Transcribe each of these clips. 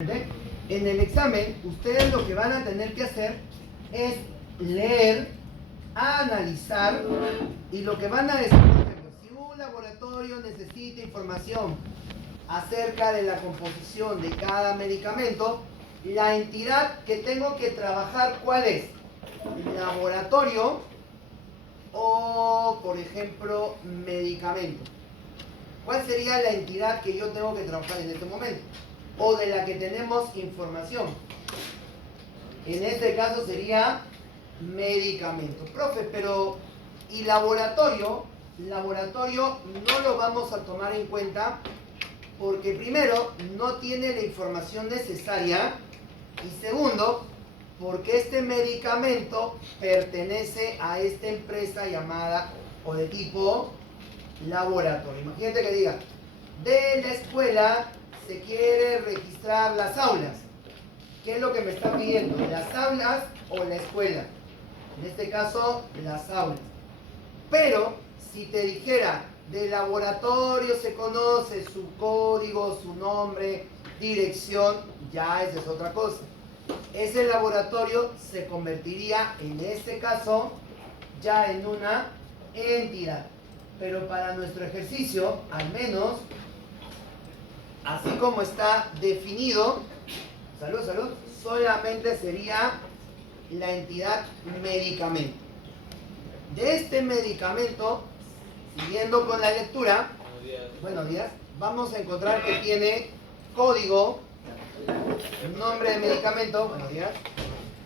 En el examen, ustedes lo que van a tener que hacer es leer, analizar, y lo que van a decir, por ejemplo, si un laboratorio necesita información acerca de la composición de cada medicamento, la entidad que tengo que trabajar, ¿cuál es? Laboratorio o, por ejemplo, medicamento. ¿Cuál sería la entidad que yo tengo que trabajar en este momento? O de la que tenemos información. En este caso sería medicamento. Profe, pero ¿y laboratorio? Laboratorio no lo vamos a tomar en cuenta porque primero no tiene la información necesaria y segundo, porque este medicamento pertenece a esta empresa llamada o de tipo laboratorio. Imagínate que diga, de la escuela se quiere registrar las aulas. ¿Qué es lo que me está pidiendo? ¿Las aulas o la escuela? En este caso, las aulas. Pero, si te dijera, de laboratorio se conoce su código, su nombre, dirección, ya esa es otra cosa. Ese laboratorio se convertiría, en este caso, ya en una entidad. Pero para nuestro ejercicio, al menos, así como está definido, salud, salud, solamente sería la entidad medicamento. De este medicamento, siguiendo con la lectura, buenos días, vamos a encontrar que tiene código, nombre de medicamento, buenos días,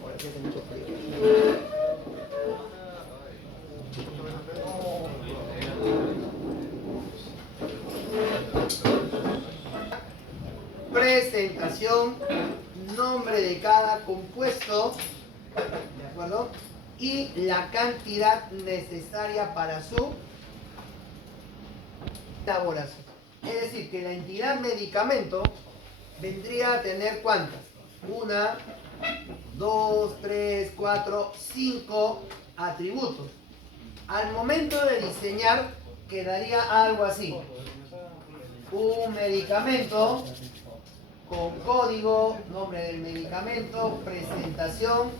ahora sí hace mucho frío. Presentación, nombre de cada compuesto, ¿de acuerdo? Y la cantidad necesaria para su elaboración. Es decir, que la entidad medicamento vendría a tener ¿cuántas? 1, 2, 3, 4, 5 atributos. Al momento de diseñar quedaría algo así. Un medicamento con código, nombre del medicamento, presentación,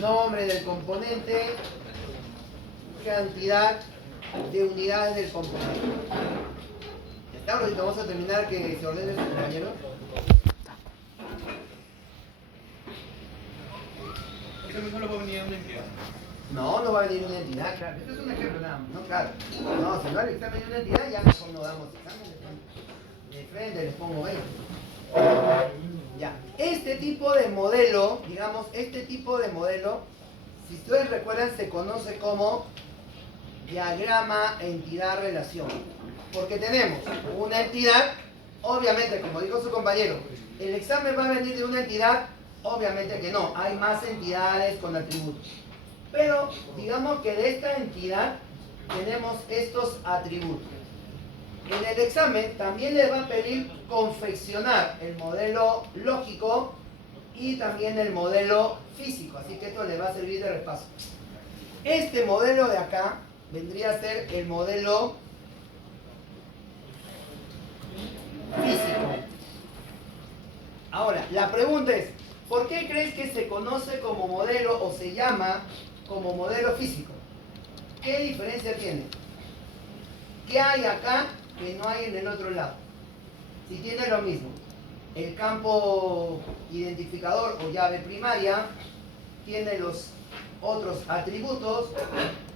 nombre del componente, cantidad de unidades del componente. ¿Está? Ahorita vamos a terminar que se ordene su compañero. ¿Eso no solo puede venir una entidad? No, no va a venir una entidad, claro. Esto es un ejemplo nada más, no, claro. No, si no el examen de una entidad, ya mejor no damos exámenes. De frente les pongo 20. Ya, este tipo de modelo, digamos, si ustedes recuerdan, se conoce como diagrama entidad-relación. Porque tenemos una entidad, obviamente, como dijo su compañero, ¿el examen va a venir de una entidad? Obviamente que no, hay más entidades con atributos. Pero, digamos que de esta entidad tenemos estos atributos. En el examen también les va a pedir confeccionar el modelo lógico y también el modelo físico, así que esto les va a servir de repaso. Este modelo de acá vendría a ser el modelo físico. Ahora, la pregunta es, ¿por qué crees que se conoce como modelo o se llama como modelo físico? ¿Qué diferencia tiene? ¿Qué hay acá que no hay en el otro lado? Si tiene lo mismo, el campo identificador o llave primaria tiene los otros atributos,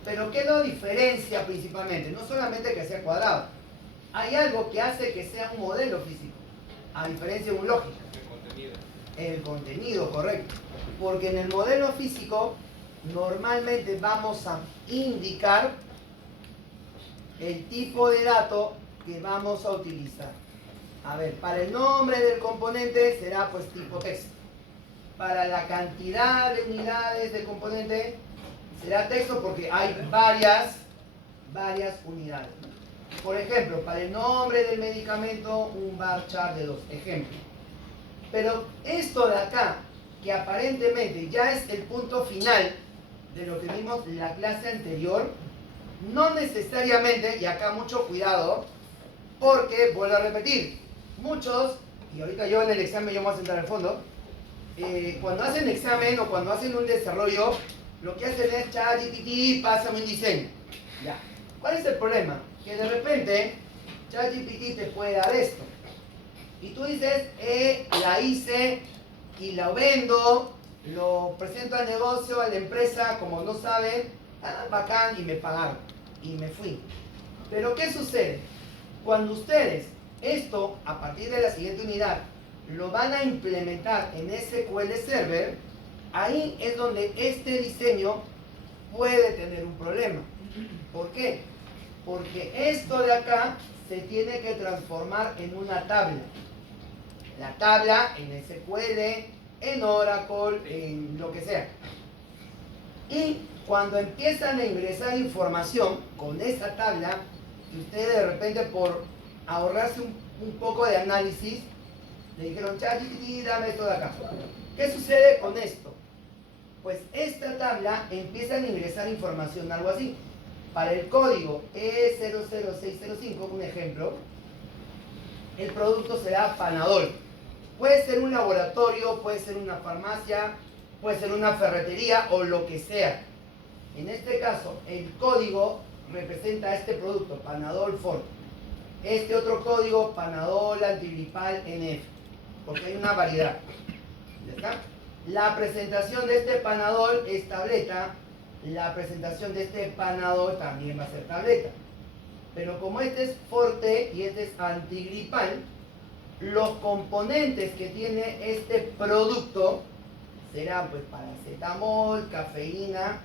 pero ¿qué lo diferencia principalmente? No solamente que sea cuadrado, hay algo que hace que sea un modelo físico, a diferencia de un lógico. El contenido, correcto. Porque en el modelo físico normalmente vamos a indicar el tipo de dato que vamos a utilizar. A ver, para el nombre del componente será pues tipo texto. Para la cantidad de unidades del componente será texto porque hay varias unidades. Por ejemplo, para el nombre del medicamento, un bar chart de 2. Ejemplo. Pero esto de acá, que aparentemente ya es el punto final de lo que vimos en la clase anterior, no necesariamente, y acá mucho cuidado, porque, vuelvo a repetir, muchos y ahorita yo en el examen yo me voy a sentar al fondo, cuando hacen examen o cuando hacen un desarrollo, lo que hacen es ChatGPT, pásame un diseño. Ya. ¿Cuál es el problema? Que de repente ChatGPT te puede dar esto. Y tú dices, la hice y la vendo, lo presento al negocio, a la empresa, como no saben, bacán, y me pagaron. Y me fui. Pero ¿qué sucede? Cuando ustedes, esto, a partir de la siguiente unidad, lo van a implementar en SQL Server, ahí es donde este diseño puede tener un problema. ¿Por qué? Porque esto de acá se tiene que transformar en una tabla. La tabla en SQL, en Oracle, en lo que sea. Y cuando empiezan a ingresar información con esa tabla, y ustedes de repente por ahorrarse un poco de análisis, le dijeron, ChatGPT, dame esto de acá. ¿Qué sucede con esto? Pues esta tabla empiezan a ingresar información, algo así. Para el código E00605, un ejemplo, el producto será Panadol. Puede ser un laboratorio, puede ser una farmacia, puede ser una ferretería o lo que sea. En este caso, el código representa este producto, Panadol Forte. Este otro código, Panadol Antigripal NF, porque hay una variedad. ¿Ya está? La presentación de este Panadol es tableta, la presentación de este Panadol también va a ser tableta. Pero como este es Forte y este es antigripal, los componentes que tiene este producto serán pues paracetamol, cafeína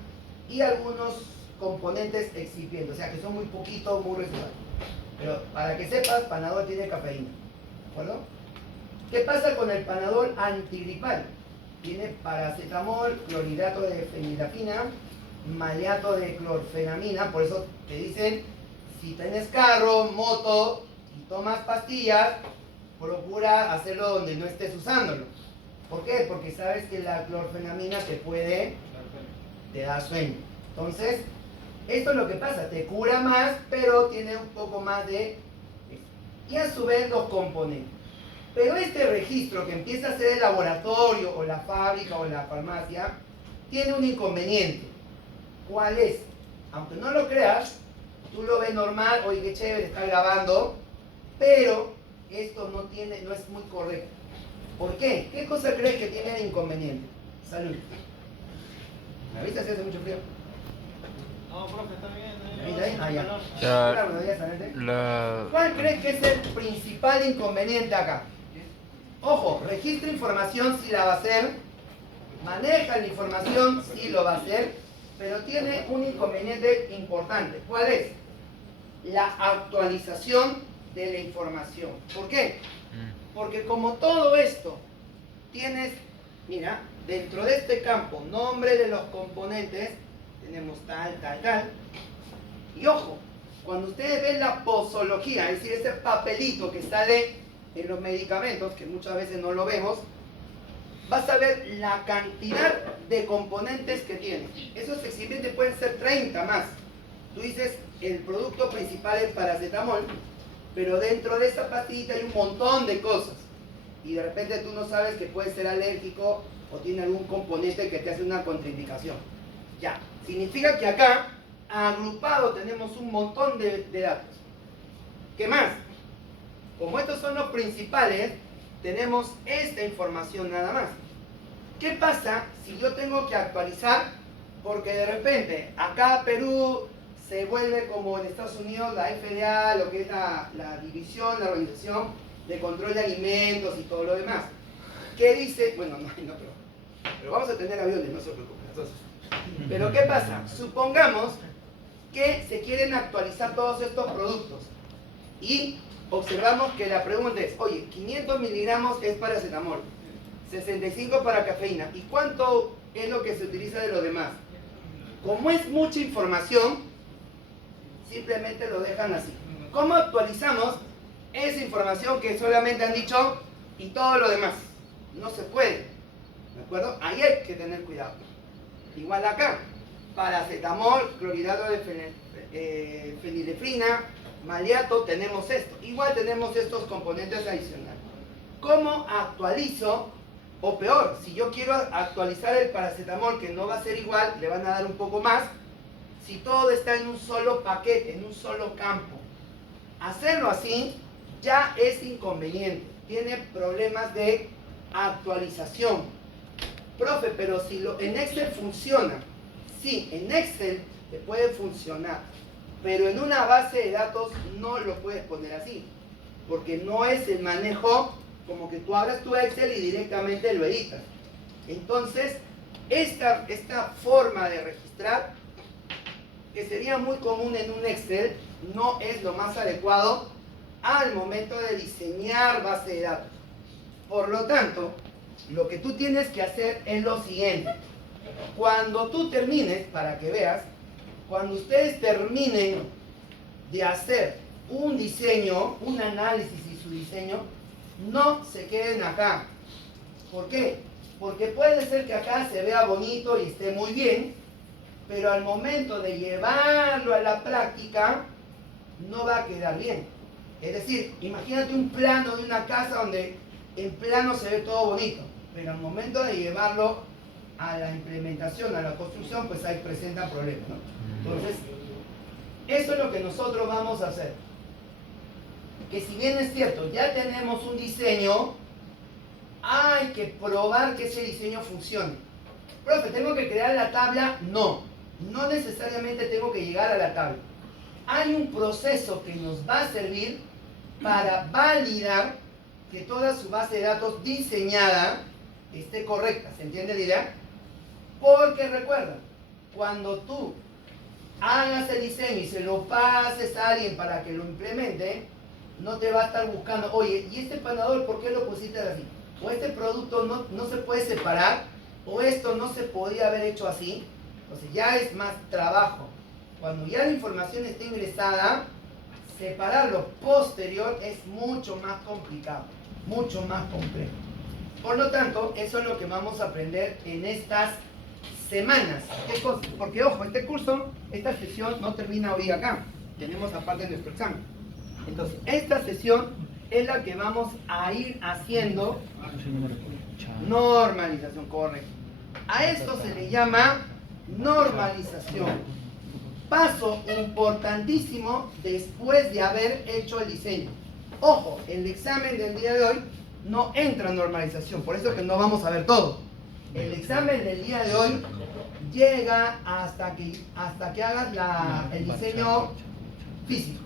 y algunos componentes excipientes, o sea que son muy poquitos, muy residuales. Pero para que sepas, Panadol tiene cafeína, ¿de acuerdo? ¿Qué pasa con el Panadol antigripal? Tiene paracetamol, clorhidrato de fenilidafina, maleato de clorfenamina, por eso te dicen, si tienes carro, moto y tomas pastillas, procura hacerlo donde no estés usándolo. ¿Por qué? Porque sabes que la clorfenamina te da sueño. Entonces, esto es lo que pasa, te cura más, pero tiene un poco más de... Y a su vez los componentes. Pero este registro que empieza a ser el laboratorio, o la fábrica, o la farmacia, tiene un inconveniente. ¿Cuál es? Aunque no lo creas, tú lo ves normal, oye, qué chévere, está grabando, pero esto no es muy correcto. ¿Por qué? ¿Qué cosa crees que tiene de inconveniente? Salud. ¿Me avisas si hace mucho frío? No, profe, está bien. ¿Me avisas ahí? Ah, ya. Ya. Claro, buenos días, Anete. ¿Cuál crees que es el principal inconveniente acá? Ojo, registra información si la va a hacer, maneja la información si lo va a hacer, pero tiene un inconveniente importante. ¿Cuál es? La actualización de la información. ¿Por qué? Porque como todo esto tienes, mira, dentro de este campo, nombre de los componentes, tenemos tal, tal, tal. Y ojo, cuando ustedes ven la posología, es decir, ese papelito que sale en los medicamentos, que muchas veces no lo vemos, vas a ver la cantidad de componentes que tiene. Esos excipientes pueden ser 30 más. Tú dices, el producto principal es paracetamol, pero dentro de esa pastillita hay un montón de cosas. Y de repente tú no sabes que puede ser alérgico o tiene algún componente que te hace una contraindicación. Ya, significa que acá, agrupado, tenemos un montón de datos. ¿Qué más? Como estos son los principales, tenemos esta información nada más. ¿Qué pasa si yo tengo que actualizar? Porque de repente, acá Perú se vuelve como en Estados Unidos la FDA, lo que es la división, la Organización de Control de Alimentos y todo lo demás. ¿Qué dice? Bueno, no, pero vamos a tener aviones, no se preocupen. Entonces, pero ¿qué pasa? Supongamos que se quieren actualizar todos estos productos y observamos que la pregunta es, oye, 500 miligramos es paracetamol, 65 para cafeína, ¿y cuánto es lo que se utiliza de los demás? Como es mucha información, simplemente lo dejan así. ¿Cómo actualizamos esa información que solamente han dicho y todo lo demás? No se puede, ¿de acuerdo? Ahí hay que tener cuidado. Igual acá, paracetamol, clorhidrato de fenilefrina, maleato, tenemos esto. Igual tenemos estos componentes adicionales. ¿Cómo actualizo? O peor, si yo quiero actualizar el paracetamol, que no va a ser igual, le van a dar un poco más, si todo está en un solo paquete, en un solo campo. Hacerlo así ya es inconveniente, tiene problemas de actualización. Profe, pero si en Excel funciona, sí, en Excel te puede funcionar, pero en una base de datos no lo puedes poner así, porque no es el manejo como que tú abras tu Excel y directamente lo editas. Entonces, esta forma de registrar, que sería muy común en un Excel, no es lo más adecuado al momento de diseñar base de datos. Por lo tanto, lo que tú tienes que hacer es lo siguiente. Cuando tú termines, para que veas, cuando ustedes terminen de hacer un diseño, un análisis y su diseño, no se queden acá. ¿Por qué? Porque puede ser que acá se vea bonito y esté muy bien, pero al momento de llevarlo a la práctica, no va a quedar bien. Es decir, imagínate un plano de una casa donde en plano se ve todo bonito, pero al momento de llevarlo a la implementación, a la construcción, pues ahí presentan problemas, ¿no? Entonces, eso es lo que nosotros vamos a hacer. Que si bien es cierto, ya tenemos un diseño, hay que probar que ese diseño funcione. Profe, ¿tengo que crear la tabla? No, no necesariamente tengo que llegar a la tabla. Hay un proceso que nos va a servir para validar que toda su base de datos diseñada esté correcta. ¿Se entiende la idea? Porque recuerda, cuando tú hagas el diseño y se lo pases a alguien para que lo implemente, no te va a estar buscando, oye, ¿y este panador por qué lo pusiste así? O este producto no se puede separar, o esto no se podía haber hecho así. Entonces ya es más trabajo. Cuando ya la información está ingresada, separarlo posterior es mucho más complicado, mucho más complejo. Por lo tanto, eso es lo que vamos a aprender en estas semanas. ¿Qué cosa? Porque ojo, este curso, esta sesión no termina hoy acá. Tenemos aparte nuestro examen. Entonces, esta sesión es la que vamos a ir haciendo normalización, correcto. A esto se le llama normalización. Paso importantísimo después de haber hecho el diseño. Ojo, el examen del día de hoy no entra en normalización, por eso que no vamos a ver todo. El examen del día de hoy llega hasta que hagas el diseño físico.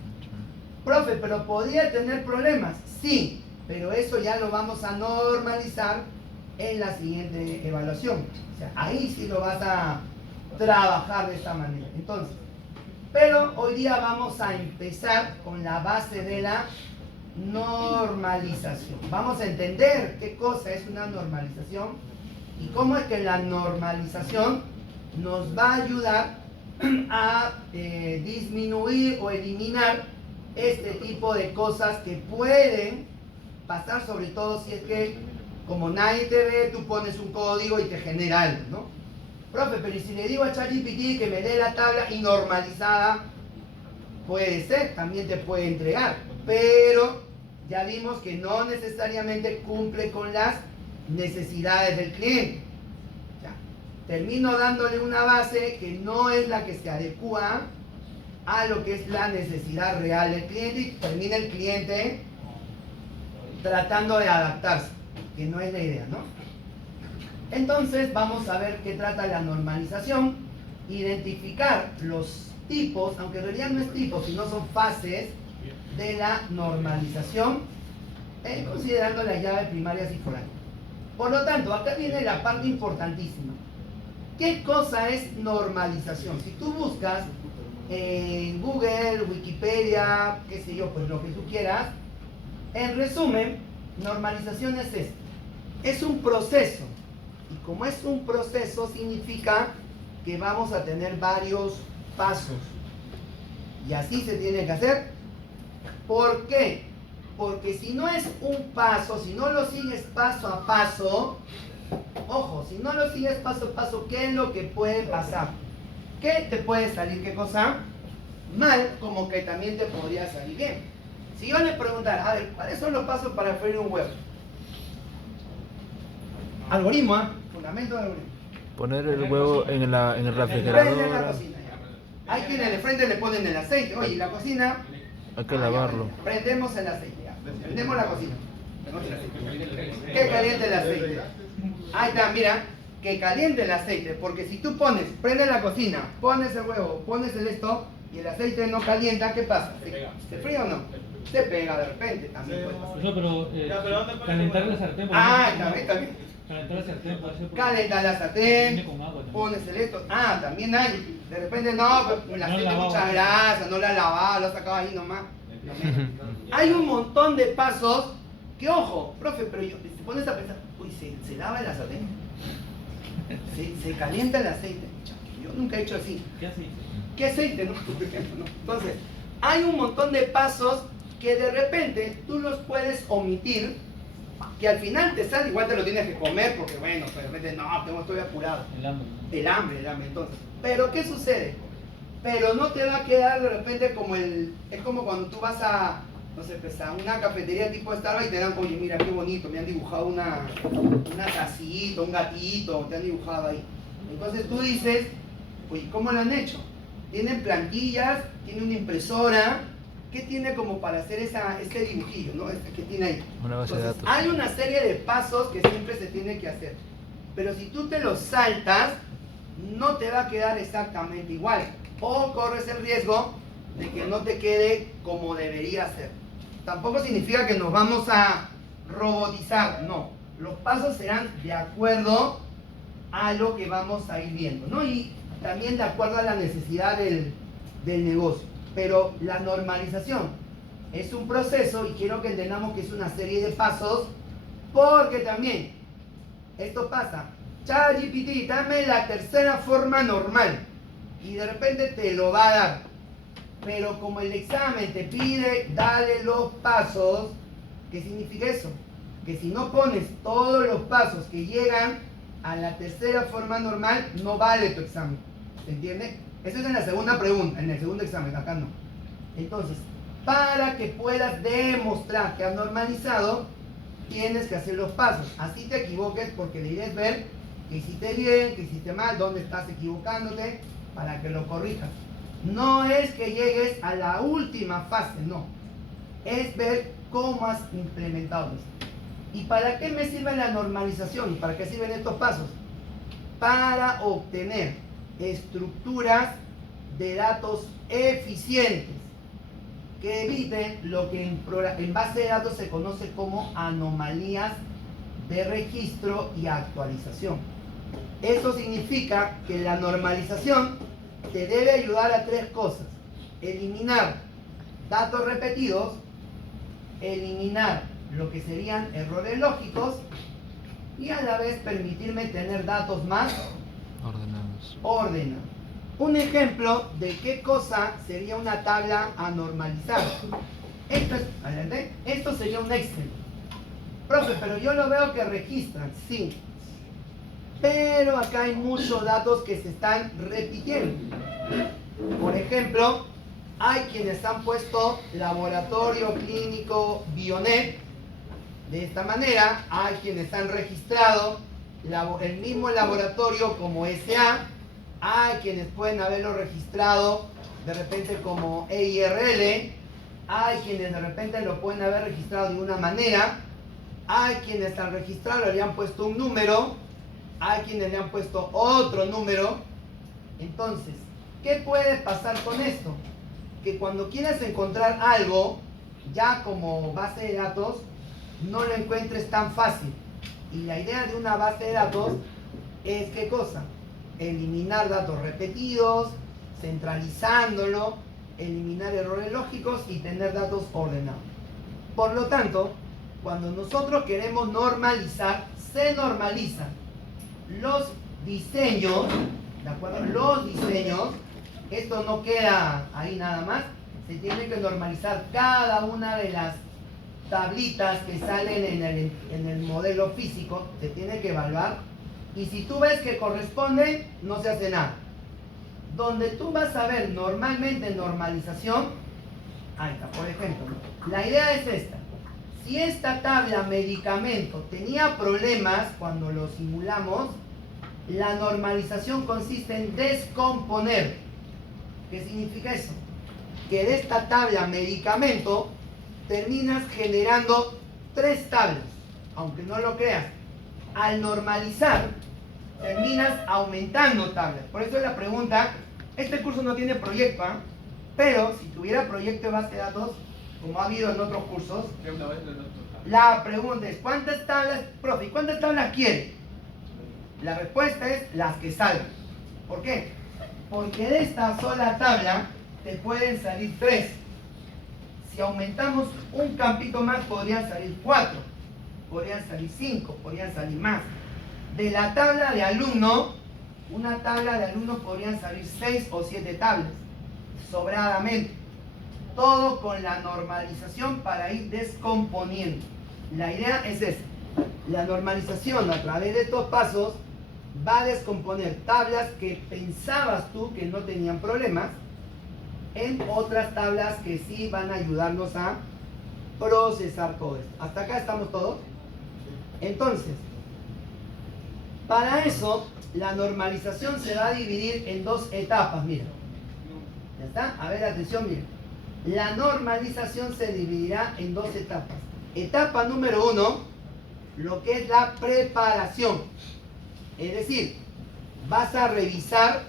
Profe, pero ¿podría tener problemas? Sí, pero eso ya lo vamos a normalizar en la siguiente evaluación. O sea, ahí sí lo vas a trabajar de esta manera. Entonces, pero hoy día vamos a empezar con la base de la normalización. Vamos a entender qué cosa es una normalización y cómo es que la normalización nos va a ayudar a disminuir o eliminar este tipo de cosas que pueden pasar, sobre todo si es que como nadie te ve, tú pones un código y te genera algo, ¿no? Profe, pero ¿y si le digo a ChatGPT que me dé la tabla y normalizada? Puede ser, también te puede entregar, pero ya vimos que no necesariamente cumple con las necesidades del cliente. Ya, termino dándole una base que no es la que se adecua a lo que es la necesidad real del cliente y termina el cliente tratando de adaptarse, que no es la idea, ¿no? Entonces vamos a ver qué trata la normalización, identificar los tipos, aunque en realidad no es tipo, sino son fases de la normalización, considerando las llaves primarias y foráneas. Por lo tanto, acá viene la parte importantísima. ¿Qué cosa es normalización? Si tú buscas en Google, Wikipedia, qué sé yo, pues lo que tú quieras, en resumen, normalización es esto. Es un proceso. Y como es un proceso, significa que vamos a tener varios pasos. Y así se tiene que hacer. ¿Por qué? Porque si no es un paso, si no lo sigues paso a paso, ojo, si no lo sigues paso a paso, ¿qué es lo que puede pasar? ¿Qué te puede salir? ¿Qué cosa? Mal, como que también te podría salir bien. Si yo le preguntara, a ver, ¿cuáles son los pasos para freír un huevo? Algoritmo, ¿ah? Fundamento del algoritmo. Poner el huevo en el Prende la refrigerador. cocina ya. Hay quienes de frente le ponen el aceite. Oye, la cocina. Hay que lavarlo. Ya, prendemos el aceite, ya. Prendemos la cocina. Prendemos el aceite. Que caliente el aceite. Ahí está, mira. Que caliente el aceite. Porque si tú prendes la cocina, pones el huevo, pones el esto y el aceite no calienta, ¿qué pasa? ¿Se fría o no? Se pega de repente también. No, pero calentar la sartén. por Ah, ejemplo, también. Calentar la sartén puede ser. Calienta la sartén, Viene con agua también. pones el esto. Ah, también hay. De repente no, pero el No aceite lavado. mucha grasa, no la has lavado, lo has sacado ahí nomás. Hay un montón de pasos que, ojo, profe, pero te pones a pensar, uy, se lava la sartén. Se calienta el aceite. Yo nunca he hecho así. ¿Qué haces? ¿Qué aceite? No, por ejemplo, no. Entonces, hay un montón de pasos que de repente tú los puedes omitir, que al final te sale, igual te lo tienes que comer, porque bueno, de repente no, estoy apurado. El hambre. El hambre, entonces. Pero ¿qué sucede? Pero no te va a quedar de repente como es como cuando tú vas a, no sé, pues a una cafetería tipo Starbucks y te dan, oye, mira qué bonito, me han dibujado una casita, un gatito, te han dibujado ahí. Entonces tú dices, oye, ¿cómo lo han hecho? Tienen plantillas, tiene una impresora, ¿qué tiene como para hacer este dibujillo, ¿no? Que tiene ahí. Una base de Entonces, datos. hay una serie de pasos que siempre se tiene que hacer. Pero si tú te los saltas, no te va a quedar exactamente igual. O corres el riesgo de que no te quede como debería ser. Tampoco significa que nos vamos a robotizar, no. Los pasos serán de acuerdo a lo que vamos a ir viendo, ¿no? Y también de acuerdo a la necesidad del negocio. Pero la normalización es un proceso y quiero que entendamos que es una serie de pasos, porque también esto pasa. ChatGPT, dame la tercera forma normal y de repente te lo va a dar. Pero como el examen te pide, dale los pasos. ¿Qué significa eso? Que si no pones todos los pasos que llegan a la tercera forma normal, no vale tu examen. ¿Se entiende? Eso es en la segunda pregunta, en el segundo examen, acá no. Entonces, para que puedas demostrar que has normalizado, tienes que hacer los pasos. Así te equivoques, porque debes ver que hiciste bien, que hiciste mal, dónde estás equivocándote, para que lo corrijas. No es que llegues a la última fase, no. Es ver cómo has implementado esto. ¿Y para qué me sirve la normalización? ¿Y para qué sirven estos pasos? Para obtener estructuras de datos eficientes que eviten lo que en base de datos se conoce como anomalías de registro y actualización. Eso significa que la normalización te debe ayudar a tres cosas: eliminar datos repetidos, eliminar lo que serían errores lógicos y a la vez permitirme tener datos más ordenados. Un ejemplo de qué cosa sería una tabla a normalizar. Esto sería un Excel. Profe, pero yo lo veo que registran, sí. Pero acá hay muchos datos que se están repitiendo. Por ejemplo, hay quienes han puesto laboratorio clínico Bionet de esta manera. Hay quienes han registrado el mismo laboratorio como SA. Hay quienes pueden haberlo registrado de repente como EIRL. Hay quienes de repente lo pueden haber registrado de una manera. Hay quienes al registrarlo le han puesto un número. Hay quienes le han puesto otro número. Entonces, ¿qué puede pasar con esto? Que cuando quieras encontrar algo ya como base de datos, no lo encuentres tan fácil. Y la idea de una base de datos es, ¿qué cosa? Eliminar datos repetidos, centralizándolo, eliminar errores lógicos y tener datos ordenados. Por lo tanto, cuando nosotros queremos normalizar, se normalizan los diseños, ¿de acuerdo? Los diseños, esto no queda ahí nada más, se tiene que normalizar cada una de las tablitas que salen en el modelo físico, se tiene que evaluar, y si tú ves que corresponde, no se hace nada. Donde tú vas a ver normalmente normalización, ahí está, por ejemplo, la idea es esta: Si esta tabla medicamento tenía problemas cuando lo simulamos, la normalización consiste en descomponer. ¿Qué significa eso? Que de esta tabla medicamento terminas generando 3 tablas, aunque no lo creas. Al normalizar, terminas aumentando tablas. Por eso es la pregunta, este curso no tiene proyecto, ¿eh? Pero si tuviera proyecto de base de datos, como ha habido en otros cursos, la pregunta es, ¿cuántas tablas, profe, cuántas tablas quiere? La respuesta es las que salgan. ¿Por qué? Porque de esta sola tabla te pueden salir 3. Si aumentamos un campito más, podrían salir 4, podrían salir 5, podrían salir más. De la tabla de alumno, una tabla de alumno podrían salir 6 o 7 tablas, sobradamente. Todo con la normalización para ir descomponiendo. La idea es esa. La normalización a través de estos pasos va a descomponer tablas que pensabas tú que no tenían problemas en otras tablas que sí van a ayudarnos a procesar todo esto. ¿Hasta acá estamos todos? Entonces, para eso, la normalización se va a dividir en 2 etapas, mira. ¿Ya está? A ver, atención, mira. La normalización se dividirá en 2 etapas. Etapa número 1, lo que es la preparación. Es decir, vas a revisar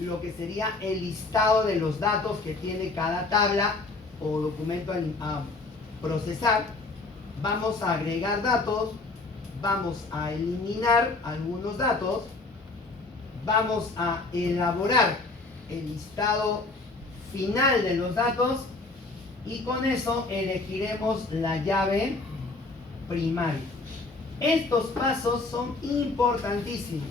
lo que sería el listado de los datos que tiene cada tabla o documento a procesar. Vamos a agregar datos, vamos a eliminar algunos datos, vamos a elaborar el listado final de los datos y con eso elegiremos la llave primaria. Estos pasos son importantísimos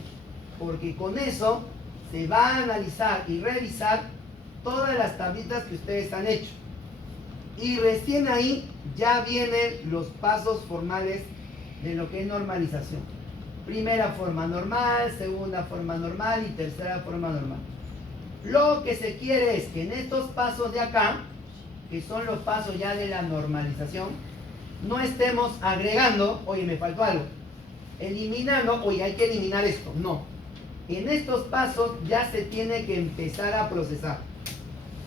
porque con eso se va a analizar y revisar todas las tablitas que ustedes han hecho. Y recién ahí ya vienen los pasos formales de lo que es normalización. Primera forma normal, segunda forma normal y tercera forma normal. Lo que se quiere es que en estos pasos de acá, que son los pasos ya de la normalización, no estemos agregando, oye, me faltó algo, eliminando, oye, hay que eliminar esto. No. En estos pasos ya se tiene que empezar a procesar.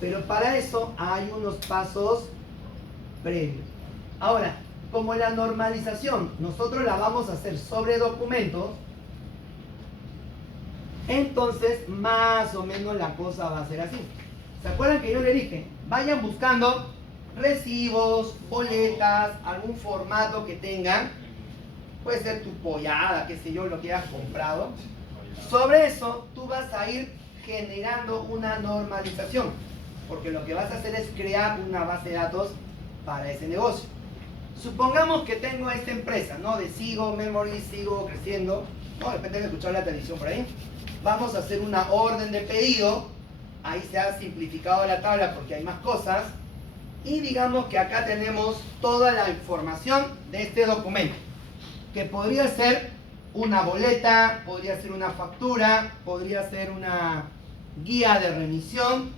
Pero para eso hay unos pasos previos. Ahora, como la normalización nosotros la vamos a hacer sobre documentos, entonces más o menos la cosa va a ser así. ¿Se acuerdan que yo le dije? Vayan buscando recibos, boletas, algún formato que tengan. Puede ser tu pollada, qué sé yo, lo que hayas comprado. Sobre eso tú vas a ir generando una normalización, porque lo que vas a hacer es crear una base de datos para ese negocio. Supongamos que tengo esta empresa, ¿no? De Sigo Memory, sigo creciendo. No, de repente he escuchado la televisión por ahí. Vamos a hacer una orden de pedido. Ahí se ha simplificado la tabla porque hay más cosas. Y digamos que acá tenemos toda la información de este documento, que podría ser una boleta, podría ser una factura, podría ser una guía de remisión.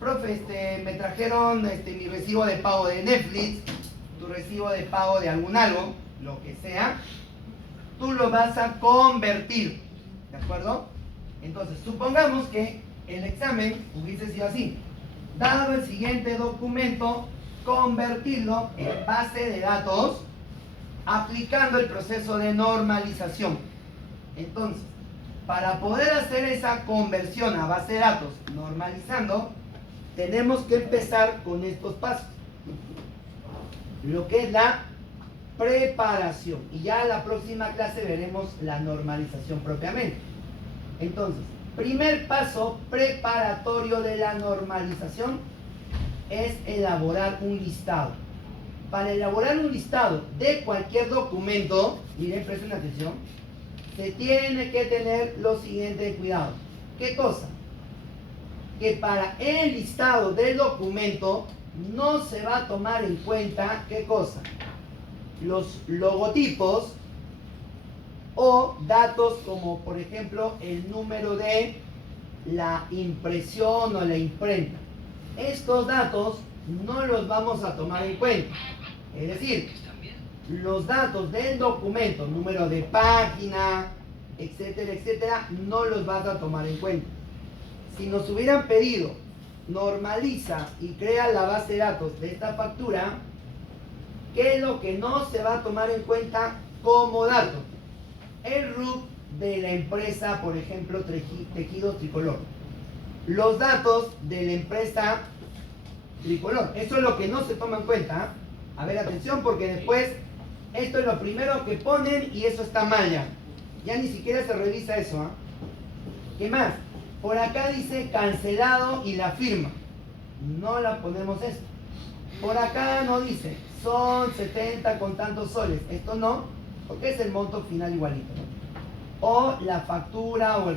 Profe, me trajeron mi recibo de pago de Netflix, tu recibo de pago de algún algo, lo que sea. Tú lo vas a convertir, ¿de acuerdo? Entonces, supongamos que el examen hubiese sido así. Dado el siguiente documento, convertirlo en base de datos aplicando el proceso de normalización. Entonces, para poder hacer esa conversión a base de datos normalizando, tenemos que empezar con estos pasos. Lo que es la preparación. Y ya en la próxima clase veremos la normalización propiamente. Entonces, primer paso preparatorio de la normalización es elaborar un listado. Para elaborar un listado de cualquier documento, miren, presten atención, se tiene que tener lo siguiente cuidado. ¿Qué cosa? Que para el listado del documento no se va a tomar en cuenta, ¿qué cosa? Los logotipos o datos como, por ejemplo, el número de la impresión o la imprenta. Estos datos no los vamos a tomar en cuenta. Es decir, los datos del documento, número de página, etcétera, etcétera, no los vas a tomar en cuenta. Si nos hubieran pedido, normaliza y crea la base de datos de esta factura, ¿qué es lo que no se va a tomar en cuenta como dato? El RUC de la empresa, por ejemplo, Tejidos Tricolor. Los datos de la empresa Tricolor. Eso es lo que no se toma en cuenta. ¿Ah? A ver, atención, porque después esto es lo primero que ponen y eso está mal ya. Ya ni siquiera se revisa eso. ¿Ah? ¿Qué más? Por acá dice cancelado y la firma. No la ponemos esto. Por acá no dice, son 70 con tantos soles. Esto no, porque es el monto final igualito, ¿no? O la factura o el